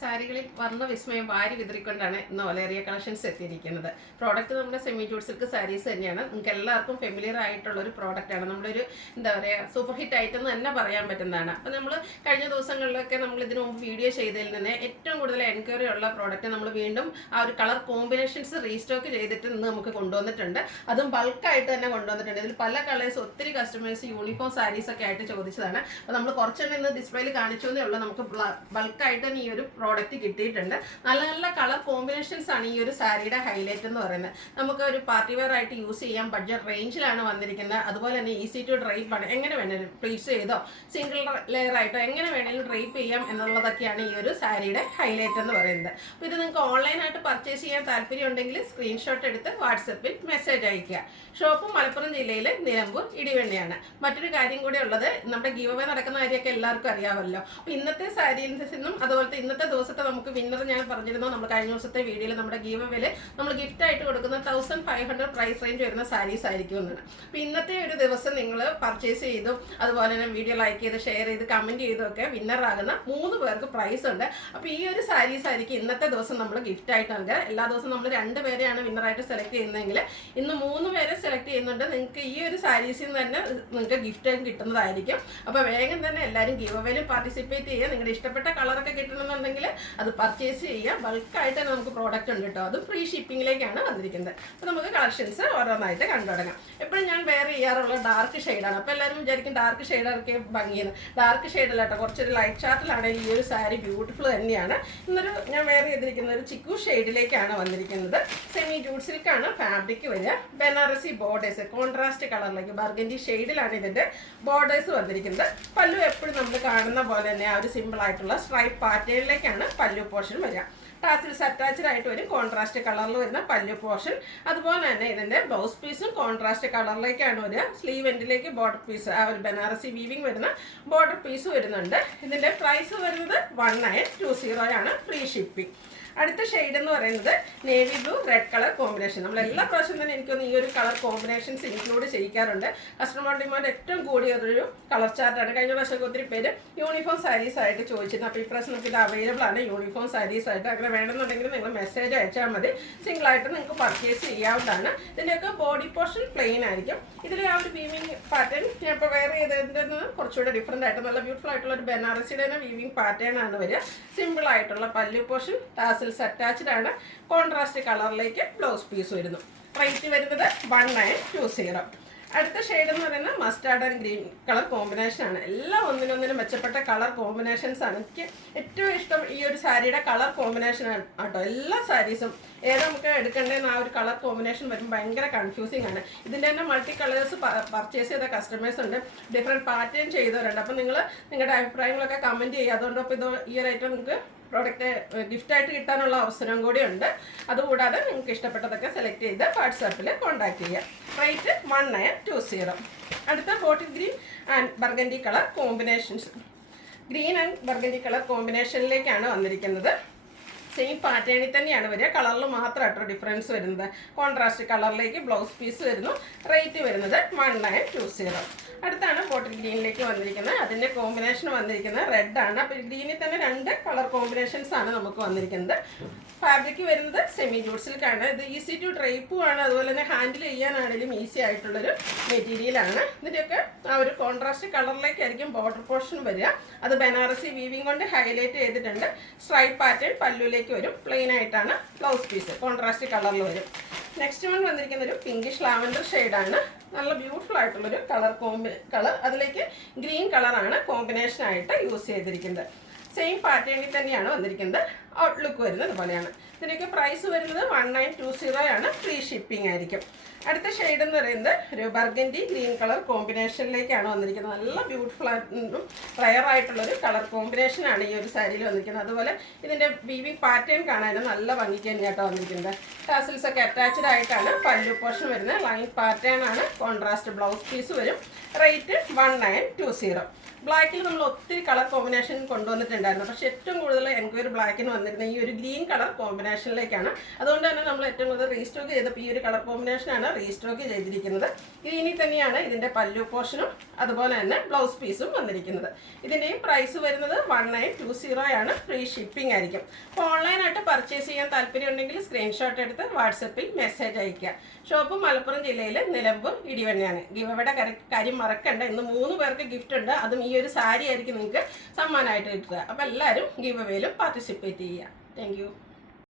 സാരികളിൽ വർണ്ണ വിസ്മയം വാരി വിതറിക്കൊണ്ടാണ് ഇന്ന് ഒലേറിയ കളക്ഷൻസ് എത്തിയിരിക്കുന്നത്. പ്രോഡക്റ്റ് നമ്മുടെ സെമി ജൂട്ട് സിൽക്ക് സാരീസ് തന്നെയാണ്. നിങ്ങൾക്ക് എല്ലാവർക്കും ഫെമിലിയർ ആയിട്ടുള്ള ഒരു പ്രോഡക്റ്റാണ്. നമ്മളൊരു എന്താ പറയുക സൂപ്പർ ഹിറ്റ് ആയിട്ട് തന്നെ പറയാൻ പറ്റുന്നതാണ്. അപ്പോൾ നമ്മൾ കഴിഞ്ഞ ദിവസങ്ങളിലൊക്കെ നമ്മൾ ഇതിനു മുമ്പ് വീഡിയോ ചെയ്തതിൽ നിന്ന് ഏറ്റവും കൂടുതൽ എൻക്വയറി ഉള്ള പ്രോഡക്റ്റ് നമ്മൾ വീണ്ടും ആ ഒരു കളർ കോമ്പിനേഷൻസ് റീസ്റ്റോക്ക് ചെയ്തിട്ട് ഇന്ന് നമുക്ക് കൊണ്ടുവന്നിട്ടുണ്ട്. അതും ബൾക്കായിട്ട് തന്നെ കൊണ്ടുവന്നിട്ടുണ്ട്. ഇതിൽ പല കളേഴ്സ് ഒത്തിരി കസ്റ്റമേഴ്സ് യൂണിഫോം സാരീസ് ഒക്കെ ആയിട്ട് ചോദിച്ചതാണ്. അപ്പോൾ നമ്മൾ കുറച്ചെണ്ണം ഇന്ന് ഡിസ്പ്ലേയിൽ കാണിച്ചു എന്നേ ഉള്ളൂ. നമുക്ക് ബൾക്കായിട്ട് തന്നെ ഈ ഒരു പ്രോഡക്റ്റ് കിട്ടിയിട്ടുണ്ട്. നല്ല നല്ല കളർ കോമ്പിനേഷൻസ് ആണ് ഈ ഒരു സാരിയുടെ ഹൈലൈറ്റ് എന്ന് പറയുന്നത്. നമുക്ക് ഒരു പാർട്ടി വെയർ ആയിട്ട് യൂസ് ചെയ്യാം. ബഡ്ജറ്റ് റേഞ്ചിലാണ് വന്നിരിക്കുന്നത്. അതുപോലെ തന്നെ ഈസി ടു ഡ്രൈപ്പ് ആണ്. എങ്ങനെ വേണേലും പ്ലീറ്റ്സ് ചെയ്തോ സിംഗിൾ ലെയർ ആയിട്ടോ എങ്ങനെ വേണേലും ഡ്രൈപ്പ് ചെയ്യാം എന്നുള്ളതൊക്കെയാണ് ഈ ഒരു സാരിയുടെ ഹൈലൈറ്റ് എന്ന് പറയുന്നത്. അപ്പോൾ ഇത് നിങ്ങൾക്ക് ഓൺലൈനായിട്ട് പർച്ചേസ് ചെയ്യാൻ താല്പര്യം ഉണ്ടെങ്കിൽ സ്ക്രീൻഷോട്ട് എടുത്ത് വാട്സപ്പിൽ മെസ്സേജ് അയയ്ക്കുക. ഷോപ്പ് മലപ്പുറം ജില്ലയിലെ നിലമ്പൂർ ഇടിവെണ്ണയാണ്. മറ്റൊരു കാര്യം കൂടി ഉള്ളത്, നമ്മുടെ ഗീവ് അവേ നടക്കുന്ന കാര്യമൊക്കെ എല്ലാവർക്കും അറിയാമല്ലോ. അപ്പോൾ ഇന്നത്തെ സാരീസിൽ നിന്നും അതുപോലത്തെ ഇന്നത്തെ ദിവസത്തെ നമുക്ക് വിന്നർ ഞാൻ പറഞ്ഞിരുന്നു. നമ്മൾ കഴിഞ്ഞ ദിവസത്തെ വീഡിയോയിൽ നമ്മുടെ ഗീവ് അവേയിൽ നമ്മൾ ഗിഫ്റ്റ് ആയിട്ട് കൊടുക്കുന്ന 1500 പ്രൈസ് റേഞ്ച് വരുന്ന സാരീസ് ആയിരിക്കും എന്നാണ്. അപ്പോൾ ഇന്നത്തെ ഒരു ദിവസം നിങ്ങൾ പർച്ചേസ് ചെയ്തു അതുപോലെ തന്നെ വീഡിയോ ലൈക്ക് ചെയ്ത് ഷെയർ ചെയ്ത് കമൻറ്റ് ചെയ്തൊക്കെ വിന്നറാകുന്ന 3 പേർക്ക് പ്രൈസ് ഉണ്ട്. അപ്പോൾ ഈ ഒരു സാരീസ് ആയിരിക്കും ഇന്നത്തെ ദിവസം നമ്മൾ ഗിഫ്റ്റ് ആയിട്ട് നൽകുക. എല്ലാ ദിവസവും നമ്മൾ 2 പേരെയാണ് വിന്നറായിട്ട് സെലക്ട് ചെയ്യുന്നതെങ്കിൽ ഇന്ന് 3 പേരെ സെലക്ട് ചെയ്യുന്നുണ്ട്. നിങ്ങൾക്ക് ഈ ഒരു സാരീസിൽ നിന്ന് തന്നെ നിങ്ങൾക്ക് ഗിഫ്റ്റ് ആയിട്ട് കിട്ടുന്നതായിരിക്കും. അപ്പോൾ വേഗം തന്നെ എല്ലാവരും ഗീവ് അവേയിലും പാർട്ടിസിപ്പേറ്റ് ചെയ്യുക. നിങ്ങളുടെ ഇഷ്ടപ്പെട്ട കളറൊക്കെ കിട്ടണമെന്നുണ്ടെങ്കിൽ അത് പർച്ചേസ് ചെയ്യുക. ബൾക്കായിട്ട് തന്നെ നമുക്ക് പ്രോഡക്റ്റ് ഉണ്ട് കേട്ടോ. അതും ഫ്രീ ഷിപ്പിങ്ങിലേക്കാണ് വന്നിരിക്കുന്നത്. അപ്പോൾ നമുക്ക് കളക്ഷൻസ് ഓരോന്നായിട്ട് കണ്ടു തുടങ്ങാം. എപ്പോഴും ഞാൻ വെയർ ചെയ്യാറുള്ള ഡാർക്ക് ഷെയ്ഡാണ്. അപ്പോൾ എല്ലാവരും വിചാരിക്കും ഡാർക്ക് ഷെയ്ഡൊക്കെ ഭംഗിയെന്ന്. ഡാർക്ക് ഷെയ്ഡല്ല കേട്ടോ, കുറച്ചൊരു ലൈറ്റ് ചാർട്ടിലാണെങ്കിൽ ഈ ഒരു സാരി ബ്യൂട്ടിഫുൾ തന്നെയാണ്. ഇന്നൊരു ഞാൻ വെയർ ചെയ്തിരിക്കുന്ന ഒരു ചിക്കു ഷെയ്ഡിലേക്കാണ് വന്നിരിക്കുന്നത്. സെമി ജൂട്ട് സിൽക്കാണ് ഫാബ്രിക് വരിക. ബനാറസി ബോർഡേഴ്സ് കോൺട്രാസ്റ്റ് കളറിലേക്ക് ബർഗൻഡി ഷെയ്ഡിലാണ് ഇതിൻ്റെ ബോർഡേഴ്സ് വന്നിരിക്കുന്നത്. പല്ലു എപ്പോഴും നമ്മൾ കാണുന്ന പോലെ തന്നെ ആ ഒരു സിമ്പിൾ ആയിട്ടുള്ള സ്ട്രൈപ്പ് പാറ്റേണിലേക്കാണ് പല്ലു പോർഷൻ വരിക. ടാസിൽസ് അറ്റാച്ച്ഡ് ആയിട്ട് വരും. കോൺട്രാസ്റ്റ് കളറിൽ വരുന്ന പല്ലു പോർഷൻ. അതുപോലെ തന്നെ ഇതിൻ്റെ ബ്ലൗസ് പീസും കോൺട്രാസ്റ്റ് കളറിലേക്കാണ് വരിക. സ്ലീവ് എൻഡിലേക്ക് ബോർഡർ പീസ് ആ ഒരു ബനാറസി വീവിങ് വരുന്ന ബോർഡർ പീസ് വരുന്നുണ്ട്. ഇതിൻ്റെ പ്രൈസ് വരുന്നത് 1920 ആണ്. Free shipping. അടുത്ത ഷെയ്ഡ് എന്ന് പറയുന്നത് navy blue red colour combination. നമ്മൾ എല്ലാ പ്രാവശ്യം തന്നെ എനിക്കൊന്ന് ഈ ഒരു കളർ കോമ്പിനേഷൻസ് ഇൻക്ലൂഡ് ചെയ്യിക്കാറുണ്ട്. കസ്റ്റമർ ഡിമാൻഡ് ഏറ്റവും കൂടിയതൊരു കളർ ചാർട്ടാണ്. കഴിഞ്ഞ പ്രാവശ്യമൊക്കെ ഒത്തിരി പേര് യൂണിഫോം സാരീസ് ആയിട്ട് ചോദിച്ചിരുന്നു. അപ്പോൾ ഈ പ്രാവശ്യം നമുക്ക് ഇത് അവൈലബിൾ ആണ് യൂണിഫോം സാരീസ് ആയിട്ട്. അങ്ങനെ വേണമെന്നുണ്ടെങ്കിൽ നിങ്ങൾ മെസ്സേജ് അയച്ചാൽ മതി. സിംഗിളായിട്ട് നിങ്ങൾക്ക് പർച്ചേസ് ചെയ്യാവുന്നതാണ്. ഇതിൻ്റെയൊക്കെ ബോഡി പോർഷൻ പ്ലെയിൻ ആയിരിക്കും. ഇതിൽ ആ ഒരു വീവിങ് പാറ്റേൺ ഞാൻ ഇപ്പോൾ വെയർ ചെയ്തതിൻ്റെ നിന്ന് കുറച്ചുകൂടെ ഡിഫറെൻ്റ് ആയിട്ട് നല്ല ബ്യൂട്ടിഫുൾ ആയിട്ടുള്ള ഒരു ബനാറസിയുടെ തന്നെ വീവിങ് പാറ്റേൺ ആണ് വരിക. സിമ്പിൾ ആയിട്ടുള്ള പല്ലു പോർഷൻ ടാസിൽസ് അറ്റാച്ച്ഡ് ആണ്. കോൺട്രാസ്റ്റ് കളറിലേക്ക് ബ്ലൗസ് പീസ് വരുന്നു. റേറ്റ് വരുന്നത് 1920. അടുത്ത ഷെയ്ഡ് എന്ന് പറയുന്നത് mustard and green colour combination ആണ്. എല്ലാം ഒന്നിനൊന്നിനും മെച്ചപ്പെട്ട കളർ കോമ്പിനേഷൻസ് ആണ്. എനിക്ക് ഏറ്റവും ഇഷ്ടം ഈ ഒരു സാരിയുടെ കളർ കോമ്പിനേഷൻ ആണ് കേട്ടോ. എല്ലാ സാരീസും ഏതാ നമുക്ക് എടുക്കേണ്ടതെന്ന് ആ ഒരു കളർ കോമ്പിനേഷൻ വരുമ്പോൾ ഭയങ്കര കൺഫ്യൂസിങ് ആണ്. ഇതിൻ്റെ തന്നെ മൾട്ടി കളേഴ്സ് പർച്ചേസ് ചെയ്ത കസ്റ്റമേഴ്സ് ഉണ്ട്, ഡിഫറെൻറ്റ് പാറ്റേൺ ചെയ്തവരുണ്ട്. അപ്പോൾ നിങ്ങൾ നിങ്ങളുടെ അഭിപ്രായങ്ങളൊക്കെ കമൻറ്റ് ചെയ്യുക. അതുകൊണ്ട് ഇപ്പോൾ ഇത് ഈ ഒരു ഐറ്റം നിങ്ങൾക്ക് പ്രോഡക്റ്റ് ഗിഫ്റ്റായിട്ട് കിട്ടാനുള്ള അവസരം കൂടിയുണ്ട്. അതുകൂടാതെ നിങ്ങൾക്ക് ഇഷ്ടപ്പെട്ടതൊക്കെ സെലക്ട് ചെയ്ത് വാട്സാപ്പിൽ കോൺടാക്ട് ചെയ്യുക. റേറ്റ് 1920. അടുത്ത bottle green and burgundy colour combinations. Green and burgundy colour കോമ്പിനേഷനിലേക്കാണ് വന്നിരിക്കുന്നത്. സെയിം പാറ്റേണിൽ തന്നെയാണ് വരിക. കളറിൽ മാത്രമായിട്ടോ ഡിഫറൻസ് വരുന്നത്. കോൺട്രാസ്റ്റ് കളറിലേക്ക് ബ്ലൗസ് പീസ് വരുന്നു. റേറ്റ് വരുന്നത് 1920. അടുത്താണ് ബോട്ടിൽ ഗ്രീനിലേക്ക് വന്നിരിക്കുന്നത്. അതിൻ്റെ കോമ്പിനേഷൻ വന്നിരിക്കുന്നത് റെഡ് ആണ്. അപ്പോൾ ഗ്രീനിൽ തന്നെ 2 കളർ കോമ്പിനേഷൻസ് ആണ് നമുക്ക് വന്നിരിക്കുന്നത്. ഫാബ്രിക് വരുന്നത് സെമി ജൂട്ട് സിൽക്കാണ്. ഇത് ഈസി ടു ഡ്രൈപ്പും ആണ്. അതുപോലെ തന്നെ ഹാൻഡിൽ ചെയ്യാനാണെങ്കിലും ഈസി ആയിട്ടുള്ളൊരു മെറ്റീരിയലാണ്. ഇതിൻ്റെയൊക്കെ ആ ഒരു കോൺട്രാസ്റ്റ് കളറിലേക്കായിരിക്കും ബോർഡർ പോർഷൻ വരിക. അത് ബനാറസി വീവിങ് കൊണ്ട് ഹൈലൈറ്റ് ചെയ്തിട്ടുണ്ട്. സ്ട്രൈപ്പ് പാറ്റേൺ പല്ലുവിലേക്ക് വരും. പ്ലെയിൻ ആയിട്ടാണ് ബ്ലൗസ് പീസ് കോൺട്രാസ്റ്റ് കളറിൽ വരും. നെക്സ്റ്റ് വൺ വന്നിരിക്കുന്ന ഒരു പിങ്കിഷ് ലാവൻഡർ ഷെയ്ഡാണ്. നല്ല ബ്യൂട്ടിഫുൾ ആയിട്ടുള്ളൊരു കളർ അതിലേക്ക് ഗ്രീൻ കളറാണ് കോമ്പിനേഷനായിട്ട് യൂസ് ചെയ്തിരിക്കുന്നത്. സെയിം പാറ്റേണിൽ തന്നെയാണ് വന്നിരിക്കുന്നത്. ഔട്ട്ലുക്ക് വരുന്നത് ഇതുപോലെയാണ്. ഇതിനൊക്കെ പ്രൈസ് വരുന്നത് 1920 ആണ്. ഫ്രീ ഷിപ്പിംഗ് ആയിരിക്കും. അടുത്ത ഷെയ്ഡ് എന്ന് പറയുന്നത് ഒരു ബർഗൻഡി ഗ്രീൻ കളർ കോമ്പിനേഷനിലേക്കാണ് വന്നിരിക്കുന്നത്. നല്ല ബ്യൂട്ടിഫുൾ ആയിട്ടും റയർ ആയിട്ടുള്ളൊരു കളർ കോമ്പിനേഷനാണ് ഈ ഒരു സാരിയിൽ വന്നിരിക്കുന്നത്. അതുപോലെ ഇതിൻ്റെ വീവിങ് പാറ്റേൺ കാണാനും നല്ല ഭംഗിക്ക് തന്നെയാട്ടോ വന്നിരിക്കുന്നത്. ടാസിൽസ് ഒക്കെ അറ്റാച്ച്ഡ് ആയിട്ടാണ് പല്ലു പോർഷൻ വരുന്നത്. ലൈൻ പാറ്റേൺ ആണ്. കോൺട്രാസ്റ്റ് ബ്ലൗസ് പീസ് വരും. റേറ്റ് 1920. ബ്ലാക്കിൽ നമ്മൾ ഒത്തിരി കളർ കോമ്പിനേഷൻ കൊണ്ടുവന്നിട്ടുണ്ടായിരുന്നു. പക്ഷേ ഏറ്റവും കൂടുതൽ എൻക്വയറി ബ്ലാക്കിന് വന്നിരുന്ന ഈ ഒരു ഗ്രീൻ കളർ കോമ്പിനേഷനിലേക്കാണ്. അതുകൊണ്ട് തന്നെ നമ്മൾ ഏറ്റവും കൂടുതൽ റീസ്റ്റോക്ക് ചെയ്തപ്പോൾ ഈ ഒരു കളർ കോമ്പിനേഷനാണ് റീസ്റ്റോക്ക് ചെയ്തിരിക്കുന്നത്. ഗ്രീനിൽ തന്നെയാണ് ഇതിൻ്റെ പല്ലു പോർഷനും അതുപോലെ തന്നെ ബ്ലൗസ് പീസും വന്നിരിക്കുന്നത്. ഇതിൻ്റെയും പ്രൈസ് വരുന്നത് 1920 ആണ്. ഫ്രീ ഷിപ്പിംഗ് ആയിരിക്കും. അപ്പോൾ ഓൺലൈനായിട്ട് പർച്ചേസ് ചെയ്യാൻ താല്പര്യം ഉണ്ടെങ്കിൽ സ്ക്രീൻഷോട്ട് എടുത്ത് വാട്സപ്പിൽ മെസ്സേജ് അയയ്ക്കുക. ഷോപ്പ് മലപ്പുറം ജില്ലയിൽ നിലമ്പൂർ ഇടിവണ്ണയാണ്. ഗിവ് അവയുടെ കാര്യം മറക്കണ്ട. ഇന്ന് 3 പേർക്ക് ഗിഫ്റ്റ് ഉണ്ട്. അതും ഈ ഒരു സാരി ആയിരിക്കും നിങ്ങൾക്ക് സമ്മാനമായിട്ട് കിട്ടുക. അപ്പോൾ എല്ലാവരും ഗിവ് അവേയിലും പാർട്ടിസിപ്പേറ്റ് ചെയ്യുക. Thank you.